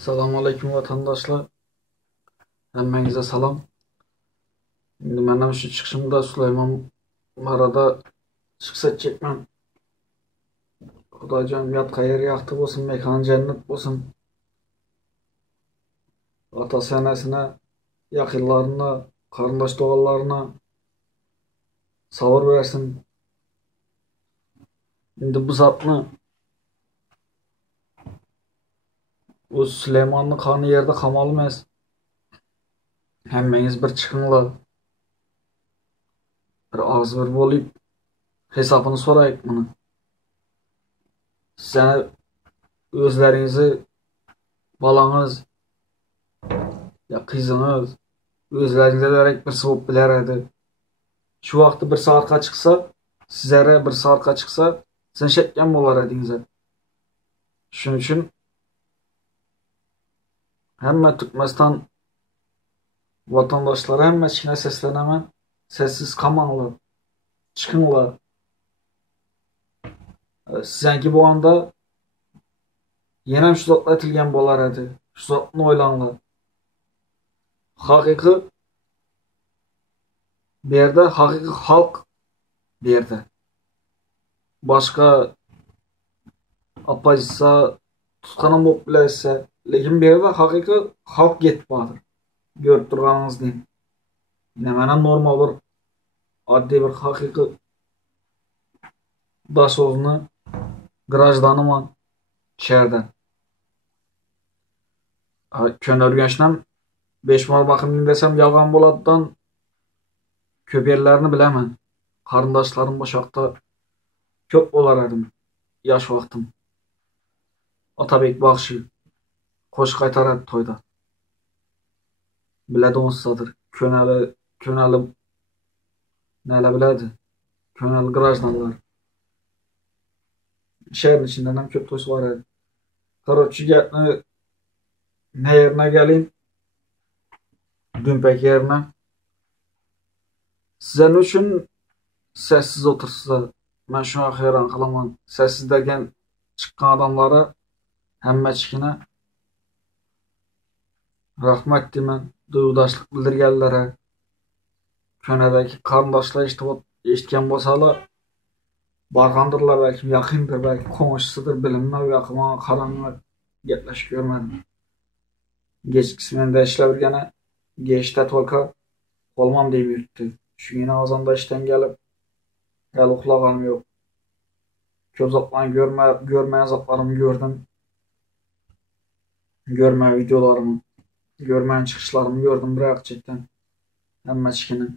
Selamünaleyküm vatandaşlar. Hemmenize salam. Şimdi benim şu çıkışımda Süleyman Marada çıksa çekmem. Xudaycan yat kayır yaktı olsun, mekan cennet olsun. Ata senesine, yakınlarına, kardeş doğallarına sabır versin. Şimdi bu zatını o Süleyman'ın kanı yerde kamalmaz. Hemmeniz bir çıkınla bir ağız bir bolayıp hesabını sorayık bunu. Size özlerinizi balanız ya kızınız özlerinize vererek bir soğuk bilerdi. Şu vakti bir saatga çıksa, sizlere bir saatga çıksa, sen şekken bolar edinize. Şunun için hemme Türkmenistan vatandaşları hemme içine seslenemen, sessiz kamanlar, çıkınlar. Sizenki bu anda yenem şu zatla etilgen bolar edi. Şu zatını oylanlar. Hakiki bir yerde, hakiki halk bir yerde. Başka apaysa, tutkanan bok bilese, lekin bir yerde hakiki halk yetip badır. Görüp durganınız deyin. Yine menen normal bir, addi bir hakiki daşoğuzunu grajdanıman şehirden. Könörgençten 5 mal bakımını desem yalgan boladdan köp yerlerini bilemem. Karındaşlarım başakta köp bolar edim. Yaş vaktim. Atabek bakşı. Koş kaytar et toyda. Biledi onsadır. Köneli neyle biledi. Köneli grajdanlar. Şehrin içinden hem köp toysu var edi. Karotçu getni ne yerine geleyim? Dümpek yerine. Sizin üçün sessiz otursa, ben şuna hayran kalaman. Sessiz derken çıkan adamlara hemmeçkine rahmet demen, duygudaşlık bildirgenlere, könedeki karındaşlar eşitken bolsalar, bargandırlar belki, yakındır belki, komşusudur, bilinmez, yakıma karanlık getleş görmedim. Geçkisinden de işlebilgene, geçte tolka olmam deyip yürüttü. Şu yine azanda işten gelip, gel ukulağım yok. Köp zatlarını görmeyen zatlarımı gördüm. Görmeyen videolarımı, görmeyen çıkışlarımı gördüm bırak cidden. Hemmeçkini.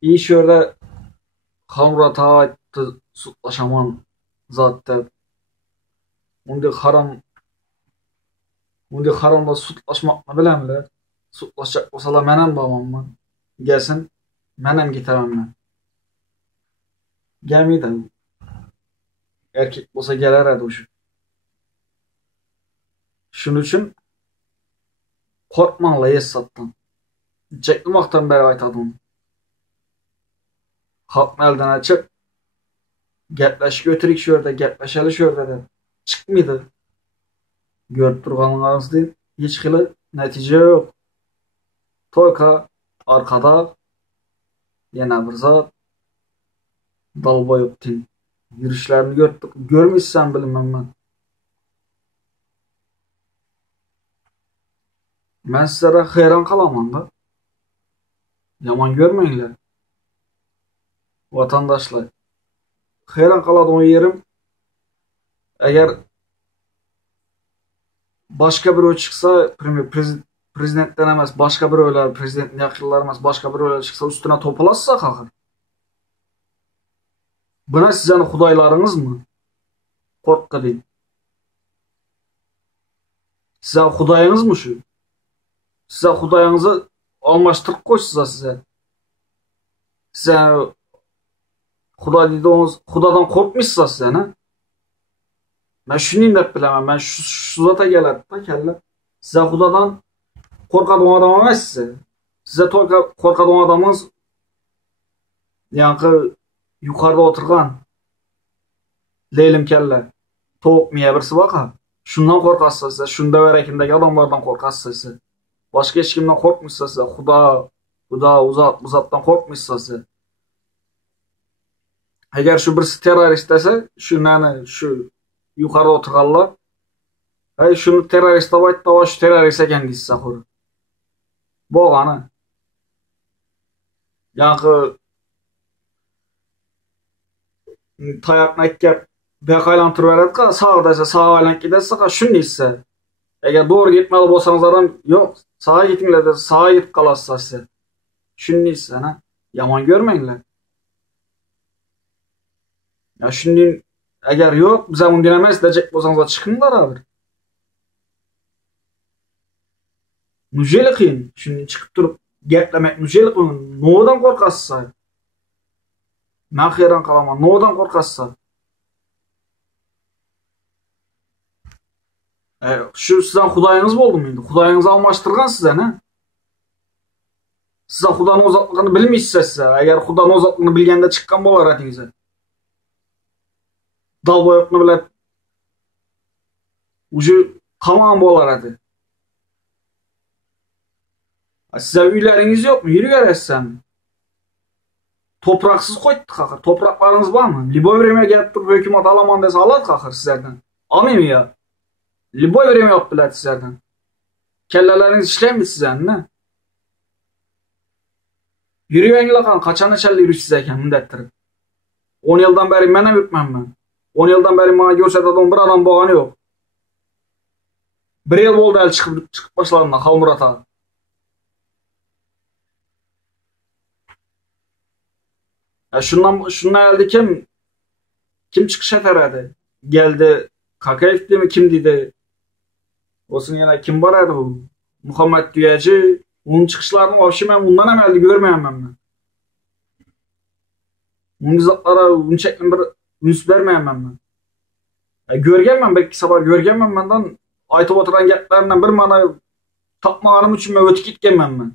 İyi şöyle Hamurata aitti sutlaşaman zatta. Undi haramda sutlaşmakma bilemler. Sutlaşacak olsalar menem babamman. Gelsin menem gitemem ben. Gelmeydi. Erkek olsa geler edi uşu. Şunun için korkmanla es sattan. Çekli vaktan beri aytadım. Halk elden açıp getleş götürük şöyle getleşeli şöyle de. Çıkmıydı. Görüp durganlarınız değil. Hiç hili netice yok. Toyka arkada yine bir zat dal boyup tin. Yürüyüşlerini görmüşsen bilmem ben. Ben sizlere hayran kalamam da. Yaman görmeyinler. Vatandaşlar. Hayran kaladığım yerim eğer başka biri çıksa prezident denemez, başka biri öyle prezident yakırlarmaz, başka biri öyle çıksa üstüne topulaşsa kalkar. Buna sizin hudaylarınız mı? Korkka değil. Size hudayınız mı şu? Size hudayınızı almıştırıp koşsa size. Size Huda dediğiniz Huda'dan korkmuşsa size ne? Ben şunu da bilemem. Ben şu zata gelir da kelle. Size Huda'dan korkadığın adam emez size. Size korkadığın adamınız yankı yukarıda oturgan Leylim kelle. Toğuk miye birisi baka. Şundan korkarsınız size. Şunda ve erekindeki adamlardan korkarsınız size. Başka hiç kimden korkmuşsa size. Huda uzattan korkmuşsa size. Eğer şu birisi terörist dese, şu yukarı oturganlar, şunu terörist deyip da şu terörist eken deyse huru. Boğanı. Yani tayakna ikkep bekaylantyryp beredika, sağa dese sağa aylanıp gidetse, şunu deyse. Eğer doğru gitmeli bolsanız adam, yok, sağa gitingler dese, sağa gitip kalasınız size. Şunu deyse, yaman görmeýinler. Ya şimdi eğer yok, bize bunu dinemez diyecek bolsanız çıkınlar abi. Nujeli kıyın. Şimdi çıkıp durup geplemek nujeli kıyın. Noğdan korkarsın? Ben hayran kalamam. Noğdan korkarsın? Şu sizden Hudayınız boldu muydu? Hudayınızı almaştırgan size ne? Size Hudanın uzaklığını bilmişsiniz size. Eğer Hudanın uzaklığını bilgende çıkkan bolar etinize. Dal boyakını bile ucu tamam bolar eti. Size üyleriniz yok mu? Yürü göresen. Topraksız koyduk kakır. Topraklarınız var mı? Liboy veremeye gelip durup hükümet alaman dese alat kakır sizlerden. Almayayım ya. Liboy veremeye yok bile sizlerden. Kelleleriniz işlemi sizden ne? Yürüyen yılakan kaçanı çelli yürü sizeyken mündettirip. 10 yıldan beri mene bükmem ben. 10 yıldan beri bana görset adam bir adam boğanı yok. Bir yıl oldu el çıkıp başlarında Halmurat ağa. Şundan geldi kim çıkış eteredi? Geldi Kakayef mi kim dedi? Olsun yana kim var edi bu? Muhammed Düyeci. Onun çıkışlarını vapşi ben bundan emeldi görmeyen ben. Onun zatlara bunu çektim bir üns vermeyen ben. Görgen ben belki sabah görgen ben benden aytıp oturan geplerinden bir mana tapmağanım için ben ötük gitken ben.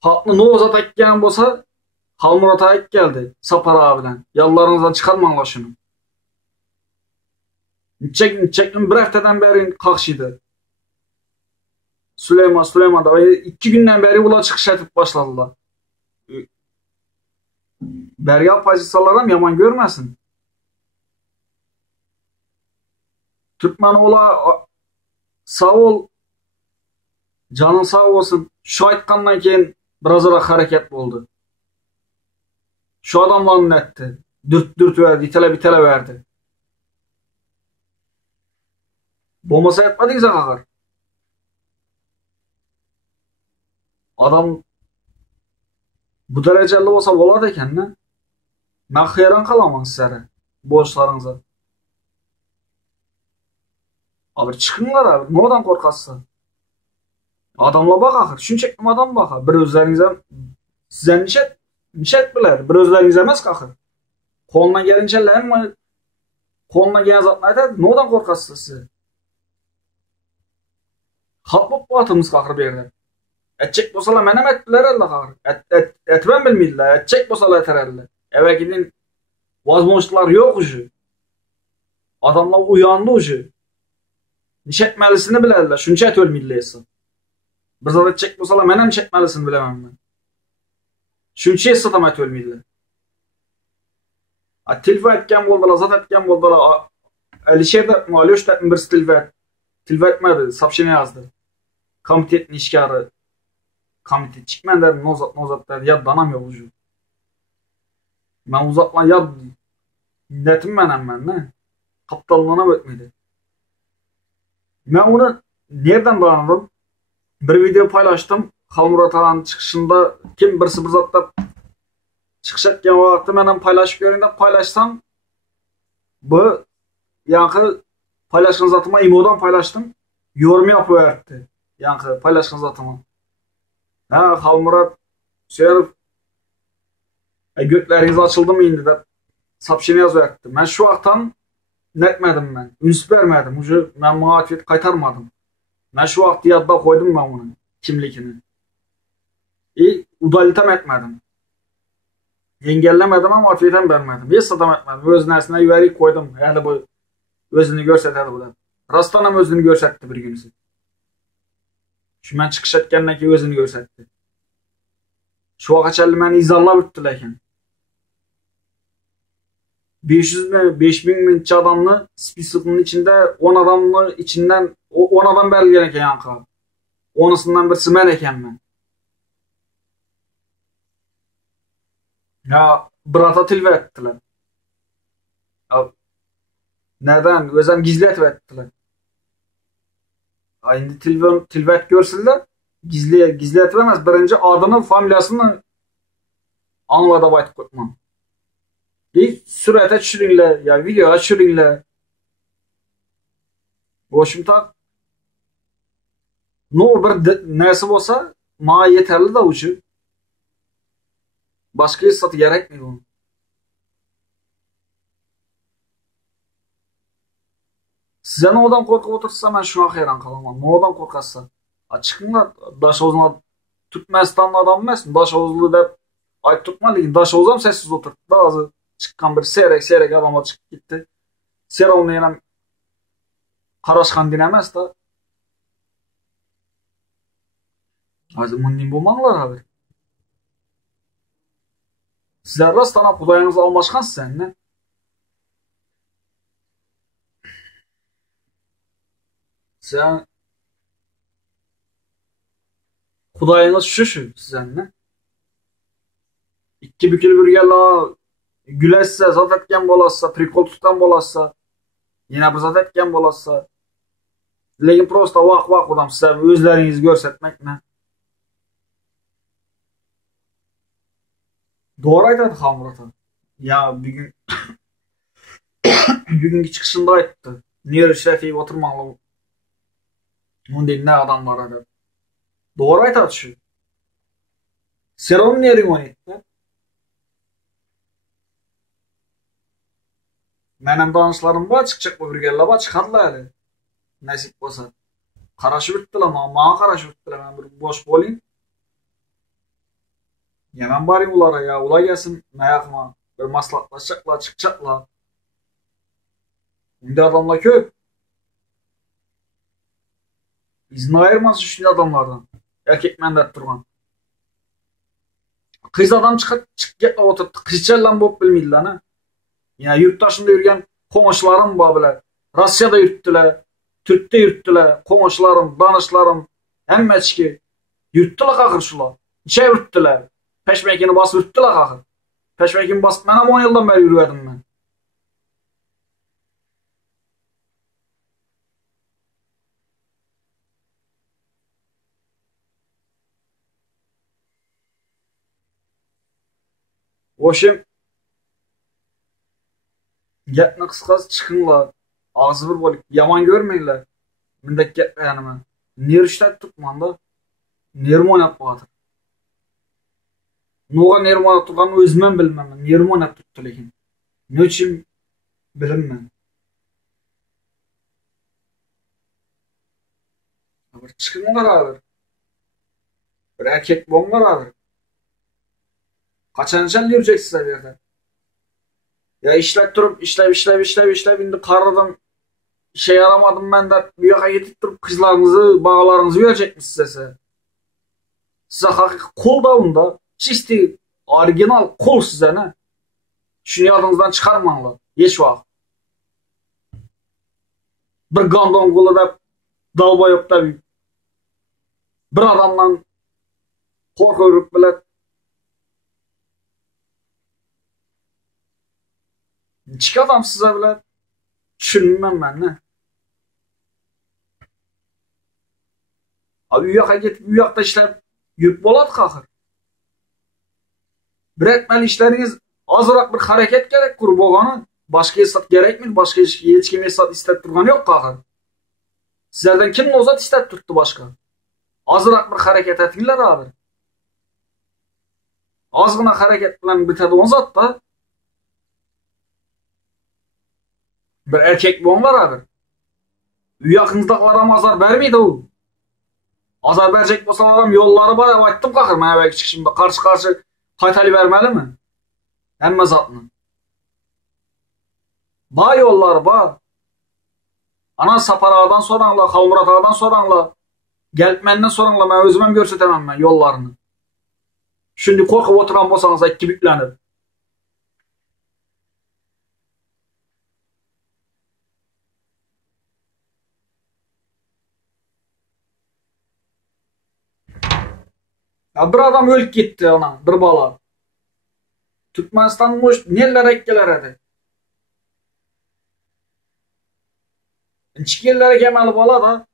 Haklı Noğuz'a takken bolsa Halmurat'a ek geldi. Sapar abilen. Yallarınızdan çıkarmanlar şunu. Çekin bir haftadan beri kalkışıydı. Süleyman da 2 günden beri bula çıkış etip başladılar. Berya paylaşsalarım yaman görmesin. Türkmen ola sağ ol. Canın sağ olsun. Şu aytkandan keyin birazara hareket oldu. Şu adamların etti. Dürt verdi, itele verdi. Bomasa etmediyse kakar. Adam bu dereceli olsa oladı eken ne? Ben hayran kalamam sizlere. Boşlarınıza. Abi çıkınlar abi. No'dan korkarsın? Adamla bak akır. Şunu çektim adam bak. Bir özlerinize size nişet biler. Bir özlerinize emez kakır. Koluna gelince mi? Koluna gelen zatına eder. No'dan korkarsın size? Halk bu atımız kakır bir yerde. Etçek bolsalar menem ettiler elle kakır. Etmen bilmeydiler. Etçek bolsalar eter elle. Eve gidin vazmoştular yok ucu. Adamlar uyandı ucu. Nişetmelisini bilerler. Şunu çet ölmeydilersin. Bir zat etçek bolsalar menem nişetmelisini bilemem ben. Şunu çet satam et ölmeydiler. Tilfa etken boldular, zat etken boldular. Alişer de Alioş da bir tilfa etmedi. Sapşine yazdı. Komitetin işgarı. Komite çıkmen der, nozat der. Ya danam yok ucu. Ben uzatma ya netim ben ne? Kaptalığına ötmedi. Ben onu nereden bağladım? Bir video paylaştım. Halmurat Ağa'nın çıkışında kim birisi bir zatta çıkış etken vakti benden paylaşıp göründe paylaşsam bu yankı paylaşkan zatıma imodan paylaştım. Yorum yapıverdi. Yankı paylaşkan zatıma. Halmurat Şerif gökleriniz açıldı mı indi de sapşini yazıverdi. Ben şu vaktan netmedim ben. Üns vermedim. Ucu ben muafiyet kaytarmadım. Ben şu vakti yadda koydum ben onun kimlikini. Udalitem etmedim. Engellemedim ama atfeten vermedim. Hiç adam etmedim. Öz nesine yüverik koydum. Yani bu özünü görsetedi bu da. Rastanam özünü görsetti bir günüsü. Şu ben çıkış etkenle ki özünü görsetti. Şu vakaçelli beni izarlap üttiler eken. 500 mi 5000 minçe adamlı spisinin içinde 10 adamlı içinden 10 adam belirgen eken yankı. Onusundan birisi men eken ben. Ya brata tilve ettiler. Ya, neden? Özden gizli ettiler. Ya, indi tilve et görsünler. Gizli etmemez. Birinci adını, familyasını anvada baytıp koyman. Sürete çürüyle, ya videoya çürüyle. Boşumta no bir nersi olsa ma yeterli da uçu. Başka hissatı gerekmiyor onun. Size ne odan korkup otursa ben şuna hayran kalamam. Ne odan korkasa. Açıkın da daş ozuna Türkmenistanlı adam emasın. Daş ozlu dep ayıp tutma lekin daş ozam sessiz oturdu. Bazı çıkan bir seyrek adamlar çıkıp gitti. Serovni yana qarashgan dinemez da. Hozir bundan bo'lmanglar abi. Sizlar rostdan Xudoyingiz almashgansiz sen. Sen Xudoyingiz shu sizlarni. İkki bükül bir gel güleşse, zat etken bolasa, prikol tutkan bolasa, yine bir zat etken bolasa. Lekin prosta vak odam sizler özlerinizi görsetmek ne? Doğru aytadı Hamurata. Ya bugünkü çıkışında aytdı. Niye işletip oturmalı? Bunday ne adamlar dep. Doğru aytadı şu. Seron nering oynaytdı? Menem danışlarım var çıkacak bu bir gelle var çıkardılar hali. Nasip olsa. Karaşı bittiler ama mağa karaşı bittiler. Ben bir boş bolayım. Yemen barayım ulara ya. Ula gelsin ayakıma. Bir maslaklaşacaklar çıkacaklar. Şimdi adamlar köp. İzni ayırmasın şu adamlardan. Erkek mendet durgan. Kız adam çıkıp getip oturdu. Kızçaylan bolup bilmeydiler ha. Yine yurttaşında yürüyen koğuşlarım var bile. Rusya'da yürüttüler. Türk'te yürüttüler. Koğuşlarım, danışlarım. Hemmeçki. Yürüttüler kakır şular. İçe yürüttüler. Peşmekini basıp yürüttüler kakır. Peşmekini basıp ben ama 10 yıldan beri yürüyordum ben. Oşum gapni qisqasi chiqinglar. Ağzı bir bo'lib yomon ko'rmanglar. Bunday gap yanima. Ner ishlatib turibman-da. Nerim o'ynab qo'yadi. No'g'a nerim o'ynab turganini o'zim ham bilmayman. Nerim o'ynab turibdi lekin. Ne uchun bilmayman. Bir chiqinglar hozir. Bir erkek bo'linglar hozir. Qachoncha yuracaksizlar bu yerda? Ya ishlab turib, ishlab endi qaradim işe yaramadım ben de bu yoqa yetib turib qizlaringizni, bog'laringizni verecekmişsiz size. Size haqiqiy qo'l da unda. Çisti orijinal qo'l size ne? Şunu yadınızdan çıkarmanglar. Hech vaqt. Bir gondon qo'li deb dalba yo'q deb bir adamdan qo'rqib biladi. Nechta odam size biladi? Tushunmayman ben ne? Abi u yoqqa ketib, u yoqda ishlab yurib bo'ladi axir. Bir etmeli ishlaringiz azroq bir harakat kerak qurib bo'lgani, boshqa istat kerakmi? Boshqa hech kim istat turgani yo'q axir. Sizlardan kim nozat istat turibdi boshqa? Azroq bir harakat etinglar hozir. Ozgina harakat bilan bitadigan zotda. Bir erkek bo'linglar hozir. U yoqingizdagilar ham azor bermaydi u. Azar verecek olsalar adam yolları var ya aytdım kakır. Mana belki çıkışımda karşı qaytali vermeli mi? Hemme zatının. Ba yollar ba. Ana Sapar ağadan soranla, Halmurat ağadan soranla, Geltmenden soranla, ben özümem görsetemem ben yollarını. Şimdi korkup oturan bolsanız iki büklenir. Ya bir adam ölüp gitti ana, bir bala. Türkmenistan'ın hoş neler ekkeler edi. Çikellere kemeli bala da,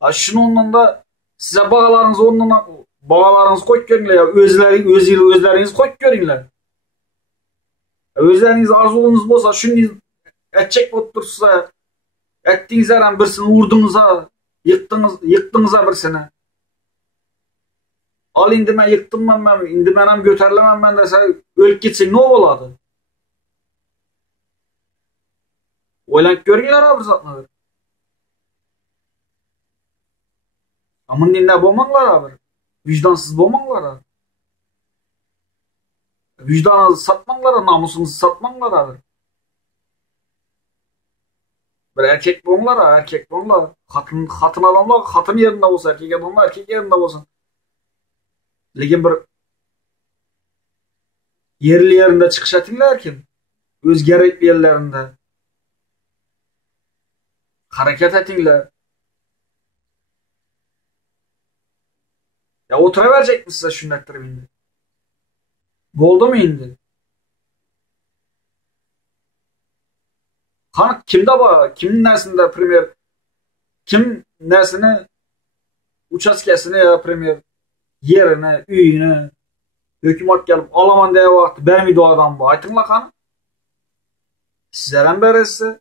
ha şunu ondan da size bağlarınızı ondan bağlarınızı koyup görünler ya, özleriniz koyup görünler. Özleriniz arzulunuz bolsa şunu etçek otursa, ettiğiniz her birisini vurdunuza, yıktınıza birisini. Al indi ben yıktım ben, indi ben hem götürlemem ben dese ölüp gitsin ne oladı? Oylanıp görünler abi zatnadır. Amın dinle bomanglar abi. Vicdansız bomanglar abi. Vicdanınızı satmanglar abi, namusunuzu satmanglar abi. Bir erkek bomanglar abi, erkek bomanglar. Hatın adamlar, hatın yerinde olsa, erkek adamlar, erkek yerinde olsun. Lekin bir yerli yerinde çıkış etinler kim? Öz gerekli yerlerinde. Hareket etinler. Ya oturaverecek mi size sünnettir bindi? Boldu mu indi? Kanık kimde var? Kimin nersinde premier? Kim nersine uçaskesine ya premier yerine, üyüne hükümet gelip alaman diye vakti vermiydi o adam bu. Aytınla kanık. Sizleren beresi.